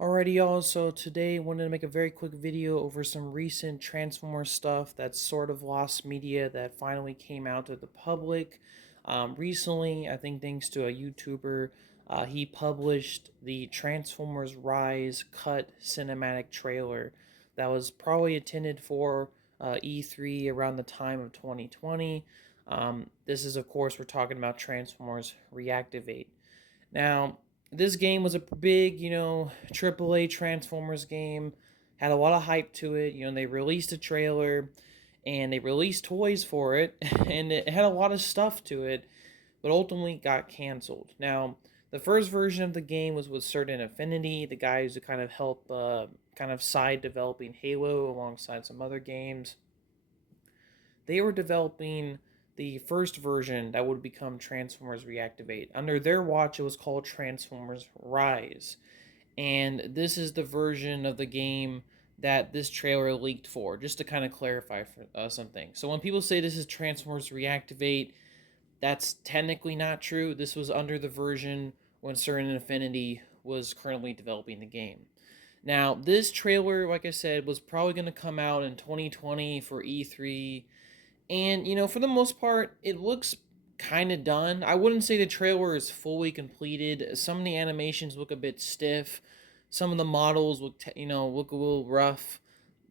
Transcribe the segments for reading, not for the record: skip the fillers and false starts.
Alrighty, y'all. So today, I wanted to make a very quick video over some recent Transformers stuff that's sort of lost media that finally came out to the public. Recently, I think thanks to a YouTuber, he published the Transformers Rise cut cinematic trailer that was probably intended for E3 around the time of 2020. This is, of course, we're talking about Transformers Reactivate. Now, this game was a big, AAA Transformers game. Had a lot of hype to it. They released a trailer and they released toys for it, and it had a lot of stuff to it, but ultimately got canceled. Now, the first version of the game was with Certain Affinity, the guys who kind of help, kind of side developing Halo alongside some other games. They were developing the first version that would become Transformers Reactivate. Under their watch, it was called Transformers Rise. And this is the version of the game that this trailer leaked for, just to kind of clarify for, something. So when people say this is Transformers Reactivate, that's technically not true. This was under the version when Certain Affinity was currently developing the game. Now, this trailer, like I said, was probably going to come out in 2020 for E3, and, for the most part, it looks kind of done. I wouldn't say the trailer is fully completed. Some of the animations look a bit stiff. Some of the models look, look a little rough.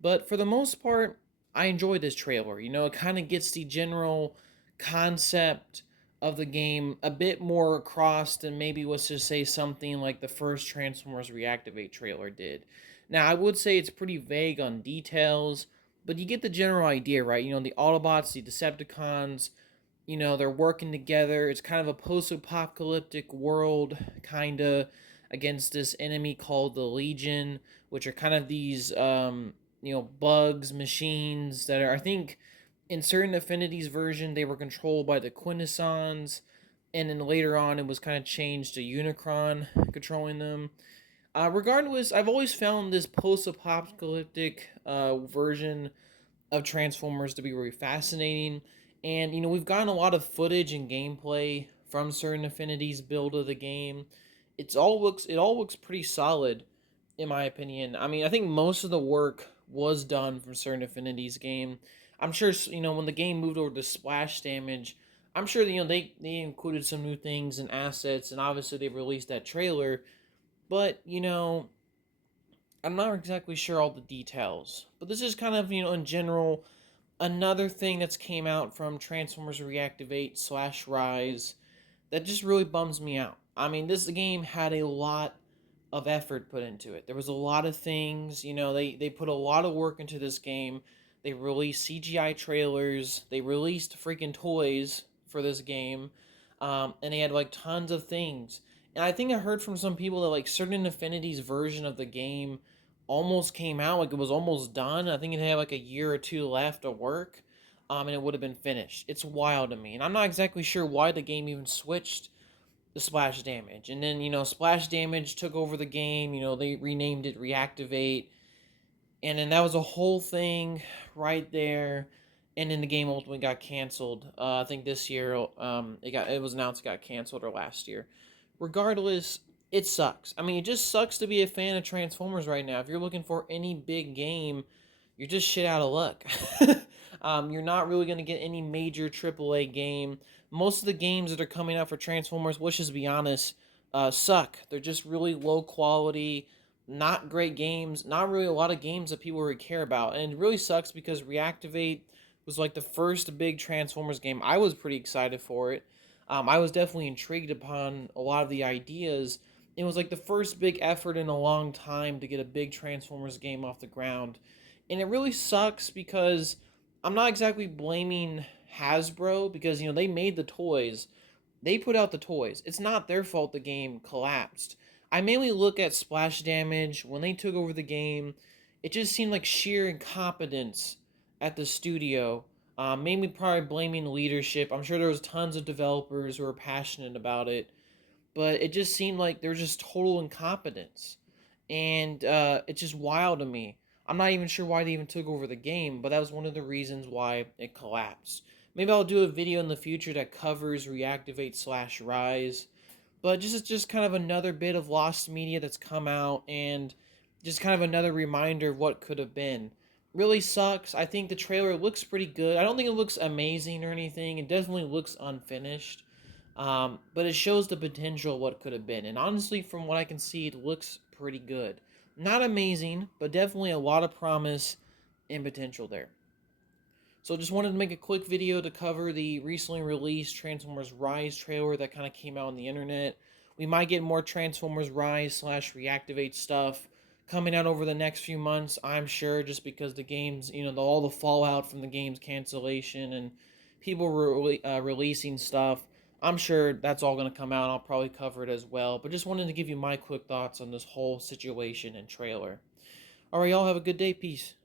But for the most part, I enjoyed this trailer. It kind of gets the general concept of the game a bit more across than maybe, let's just say, something like the first Transformers Reactivate trailer did. Now, I would say it's pretty vague on details, but you get the general idea, right? The Autobots, the Decepticons, they're working together. It's kind of a post-apocalyptic world, kind of, against this enemy called the Legion, which are kind of these, bugs, machines that are, I think, in Certain Affinities version, they were controlled by the Quintessons, and then later on, it was kind of changed to Unicron controlling them. Regardless, I've always found this post-apocalyptic version of Transformers to be really fascinating. And we've gotten a lot of footage and gameplay from Certain Affinity's build of the game. It all looks pretty solid in my opinion. I mean, I think most of the work was done from Certain Affinity's game. I'm sure when the game moved over to Splash Damage, I'm sure they included some new things and assets, and obviously they released that trailer. But I'm not exactly sure all the details. But this is kind of in general another thing that's came out from Transformers Reactivate slash Rise that just really bums me out. I mean, this game had a lot of effort put into it. There was a lot of things, they put a lot of work into this game. They released CGI trailers, they released freaking toys for this game, and they had like tons of things. And I think I heard from some people that like Certain Affinity's version of the game almost came out, like it was almost done. I think it had like a year or two left of work, and it would have been finished. It's wild to me, and I'm not exactly sure why the game even switched the Splash Damage. And then, Splash Damage took over the game. They renamed it Reactivate. And then that was a whole thing right there. And then the game ultimately got canceled. I think this year, it was announced it got canceled, or last year. Regardless, it sucks. I mean, it just sucks to be a fan of Transformers right now. If you're looking for any big game, you're just shit out of luck. You're not really going to get any major AAA game. Most of the games that are coming out for Transformers, let's just be honest, suck. They're just really low quality, not great games, not really a lot of games that people really care about. And it really sucks because Reactivate was like the first big Transformers game. I was pretty excited for it. I was definitely intrigued upon a lot of the ideas. It was like the first big effort in a long time to get a big Transformers game off the ground. And it really sucks because I'm not exactly blaming Hasbro because, they made the toys. They put out the toys. It's not their fault the game collapsed. I mainly look at Splash Damage. When they took over the game, it just seemed like sheer incompetence at the studio. Mainly probably blaming leadership. I'm sure there was tons of developers who were passionate about it, but it just seemed like there was just total incompetence. And it's just wild to me. I'm not even sure why they even took over the game, but that was one of the reasons why it collapsed. Maybe I'll do a video in the future that covers Reactivate slash Rise. But just kind of another bit of lost media that's come out, and just kind of another reminder of what could have been. Really sucks. I think the trailer looks pretty good. I don't think it looks amazing or anything. It definitely looks unfinished. But it shows the potential of what could have been. And honestly, from what I can see, it looks pretty good. Not amazing, but definitely a lot of promise and potential there. So just wanted to make a quick video to cover the recently released Transformers Rise trailer that kind of came out on the internet. We might get more Transformers Rise slash Reactivate stuff coming out over the next few months, I'm sure, just because the games, all the fallout from the game's cancellation and people releasing stuff. I'm sure that's all going to come out. I'll probably cover it as well. But just wanted to give you my quick thoughts on this whole situation and trailer. All right, y'all have a good day. Peace.